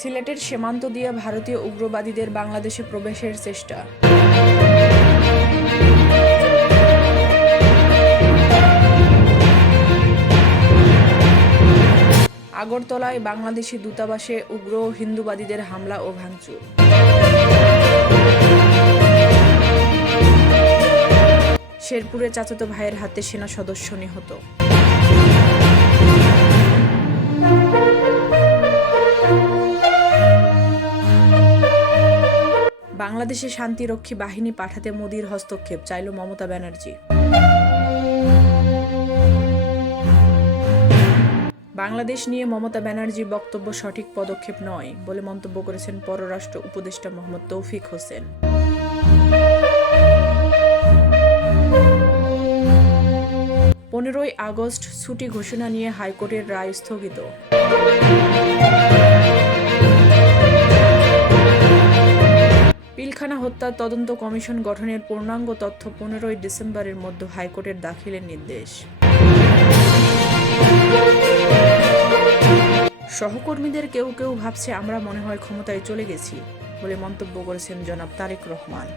সিলেটের সীমান্ত দিয়ে ভারতীয় উগ্রবাদীদের বাংলাদেশে প্রবেশের চেষ্টা। আগরতলায় বাংলাদেশি দূতাবাসে উগ্র হিন্দুবাদীদের হামলা ও ভাঙচুর। শেরপুরে চাচাতো ভাইয়ের হাতে সেনা সদস্য নিহত। বাংলাদেশে শান্তিরক্ষী বাহিনী পাঠাতে মোদির হস্তক্ষেপ চাইল মমতা ব্যানার্জি। বাংলাদেশ নিয়ে মমতা ব্যানার্জির বক্তব্য সঠিক পদক্ষেপ নয় বলে মন্তব্য করেছেন পররাষ্ট্র উপদেষ্টা মোহাম্মদ তৌফিক হোসেন। 15ই আগস্ট ছুটি ঘোষণা নিয়ে হাইকোর্টের রায় স্থগিত। পিলখানা হত্যার তদন্ত কমিশন গঠনের পূর্ণাঙ্গ তথ্য 15ই ডিসেম্বরের মধ্যে হাইকোর্টের দাখিলের নির্দেশ। সহকর্মীদের কেউ কেউ ভাবছে আমরা মনে হয় ক্ষমতায় চলে গেছি বলে মন্তব্য করেছেন জনাব তারেক রহমান।